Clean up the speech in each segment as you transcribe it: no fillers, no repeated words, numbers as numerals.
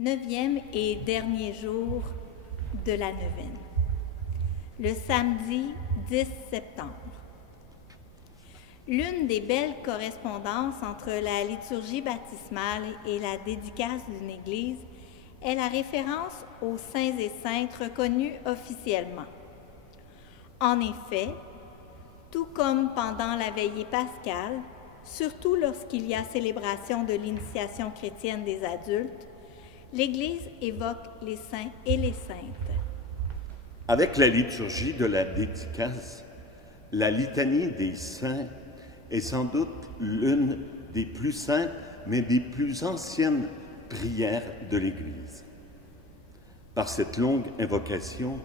9e et dernier jour de la neuvaine. Le samedi 10 septembre. L'une des belles correspondances entre la liturgie baptismale et la dédicace d'une église est la référence aux saints et saintes reconnus officiellement. En effet, tout comme pendant la veillée pascale, surtout lorsqu'il y a célébration de l'initiation chrétienne des adultes, l'Église évoque les saints et les saintes. Avec la liturgie de la dédicace, la litanie des saints est sans doute l'une des plus saintes, mais des plus anciennes prières de l'Église. Par cette longue invocation,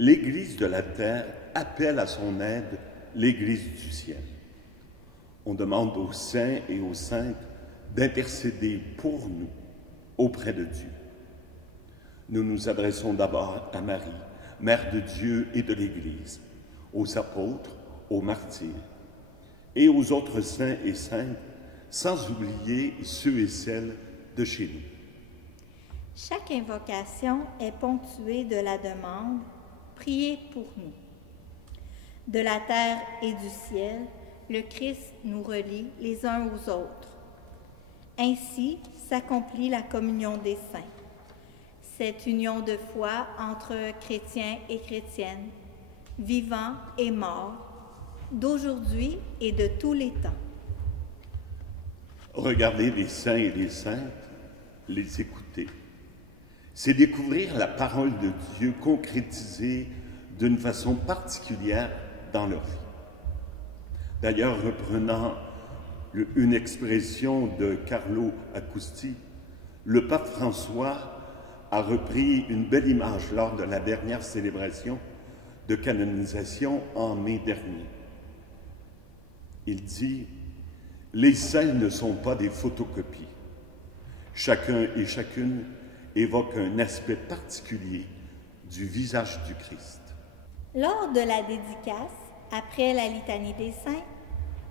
l'Église de la terre appelle à son aide l'Église du ciel. On demande aux saints et aux saintes d'intercéder pour nous auprès de Dieu. Nous nous adressons d'abord à Marie, Mère de Dieu et de l'Église, aux apôtres, aux martyrs et aux autres saints et saintes, sans oublier ceux et celles de chez nous. Chaque invocation est ponctuée de la demande « Priez pour nous ». De la terre et du ciel, le Christ nous relie les uns aux autres. Ainsi s'accomplit la communion des saints. Cette union de foi entre chrétiens et chrétiennes, vivants et morts, d'aujourd'hui et de tous les temps. Regarder les saints et les saintes, les écouter, c'est découvrir la parole de Dieu concrétisée d'une façon particulière dans leur vie. D'ailleurs, reprenant une expression de Carlo Acusti, le pape François a repris une belle image lors de la dernière célébration de canonisation en mai dernier. Il dit « Les saints ne sont pas des photocopies. Chacun et chacune évoque un aspect particulier du visage du Christ. » Lors de la dédicace, après la litanie des saints,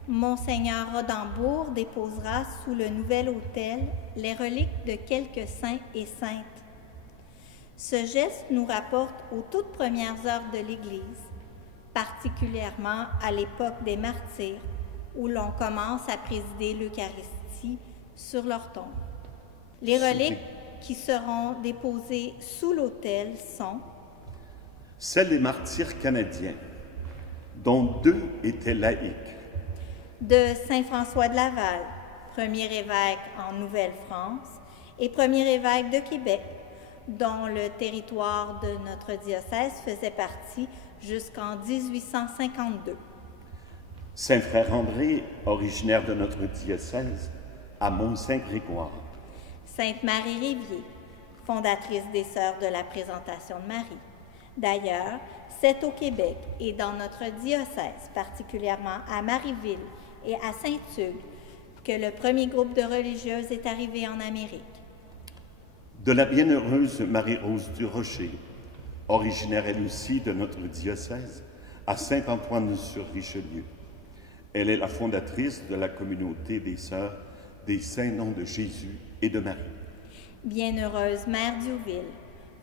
Monseigneur Rodambourg déposera sous le nouvel autel les reliques de quelques saints et saintes. Ce geste nous rapporte aux toutes premières heures de l'Église, particulièrement à l'époque des martyrs, où l'on commence à présider l'Eucharistie sur leur tombe. Les reliques qui seront déposées sous l'autel sont celles des martyrs canadiens, dont 2 étaient laïcs. De Saint François de Laval, premier évêque en Nouvelle-France et premier évêque de Québec, dont le territoire de notre diocèse faisait partie jusqu'en 1852. Saint Frère André, originaire de notre diocèse, à Mont-Saint-Grégoire. Sainte Marie Rivier, fondatrice des Sœurs de la Présentation de Marie. D'ailleurs, c'est au Québec et dans notre diocèse, particulièrement à Marieville et à Saint-Hugues, que le premier groupe de religieuses est arrivé en Amérique. De la bienheureuse Marie-Rose du Rocher, originaire elle aussi de notre diocèse, à Saint-Antoine-sur-Richelieu. Elle est la fondatrice de la communauté des Sœurs des Saints Noms de Jésus et de Marie. Bienheureuse Mère Diouville,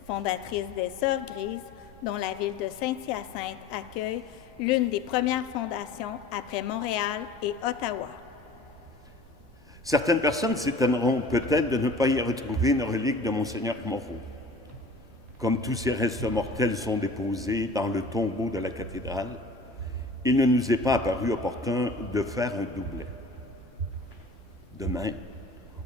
fondatrice des Sœurs Grises, dont la ville de Saint-Hyacinthe accueille l'une des premières fondations après Montréal et Ottawa. Certaines personnes s'étonneront peut-être de ne pas y retrouver une relique de Monseigneur Moreau. Comme tous ces restes mortels sont déposés dans le tombeau de la cathédrale, il ne nous est pas apparu opportun de faire un doublet. Demain,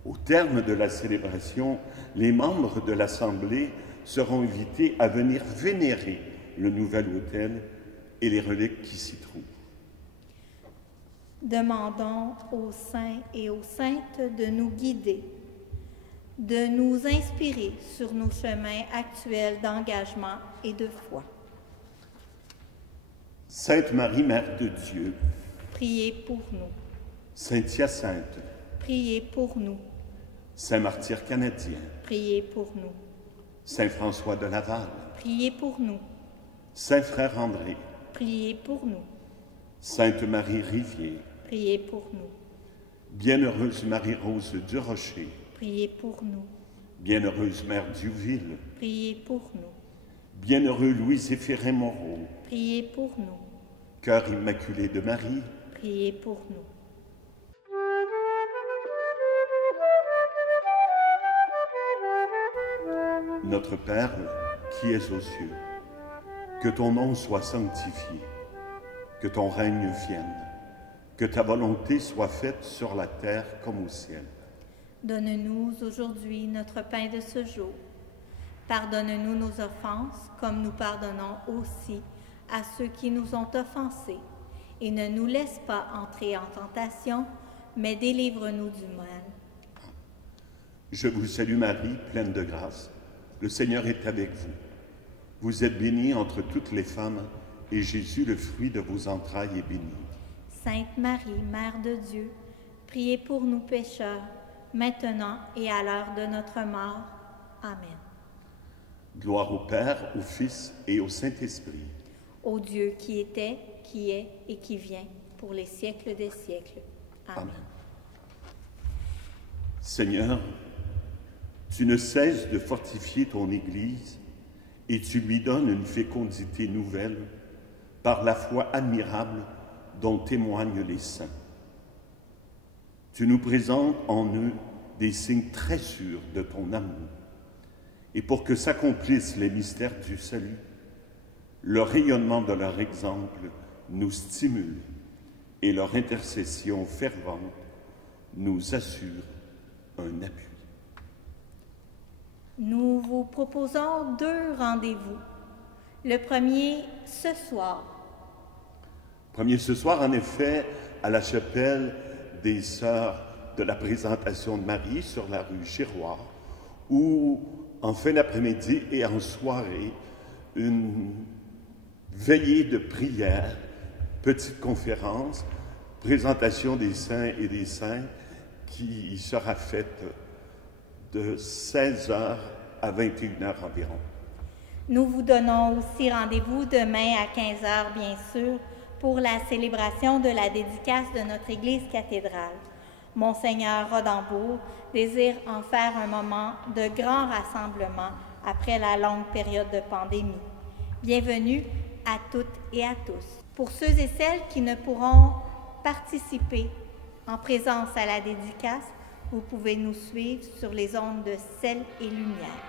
au terme de la célébration, les membres de l'Assemblée seront invités à venir vénérer le nouvel autel et les reliques qui s'y trouvent. Demandons aux saints et aux saintes de nous guider, de nous inspirer sur nos chemins actuels d'engagement et de foi. Sainte Marie, Mère de Dieu, priez pour nous. Sainte Hyacinthe, priez pour nous. Saint Martyr canadien, priez pour nous. Saint François de Laval, priez pour nous. Saint Frère André, priez pour nous. Sainte Marie Rivier, priez pour nous. Bienheureuse Marie-Rose du Rocher, priez pour nous. Bienheureuse Mère Diouville, priez pour nous. bienheureux Louis-Zéphirin Moreau, Priez pour nous. Cœur immaculé de Marie, Priez pour nous. Notre Père qui es aux cieux, que ton nom soit sanctifié, que ton règne vienne, que ta volonté soit faite sur la terre comme au ciel. Donne-nous aujourd'hui notre pain de ce jour. Pardonne-nous nos offenses, comme nous pardonnons aussi à ceux qui nous ont offensés. Et ne nous laisse pas entrer en tentation, mais délivre-nous du mal. Je vous salue Marie, pleine de grâce. Le Seigneur est avec vous. Vous êtes bénie entre toutes les femmes, et Jésus, le fruit de vos entrailles, est béni. Sainte Marie, Mère de Dieu, priez pour nous pécheurs, maintenant et à l'heure de notre mort. Amen. Gloire au Père, au Fils et au Saint-Esprit. Ô Dieu qui était, qui est et qui vient, pour les siècles des siècles. Amen. Amen. Seigneur, tu ne cesses de fortifier ton Église et tu lui donnes une fécondité nouvelle par la foi admirable dont témoignent les saints. Tu nous présentes en eux des signes très sûrs de ton amour. Et pour que s'accomplissent les mystères du salut, le rayonnement de leur exemple nous stimule et leur intercession fervente nous assure un appui. Nous vous proposons 2 rendez-vous. Le premier, ce soir. Premier ce soir, en effet, à la chapelle des Sœurs de la Présentation de Marie sur la rue Giroir, où, en fin d'après-midi et en soirée, une veillée de prière, petite conférence, présentation des saints et des saintes, qui sera faite de 16h à 21h environ. Nous vous donnons aussi rendez-vous demain à 15h, bien sûr, pour la célébration de la dédicace de notre Église cathédrale. Monseigneur Rodambourg désire en faire un moment de grand rassemblement après la longue période de pandémie. Bienvenue à toutes et à tous. Pour ceux et celles qui ne pourront participer en présence à la dédicace, vous pouvez nous suivre sur les ondes de Sel et Lumière.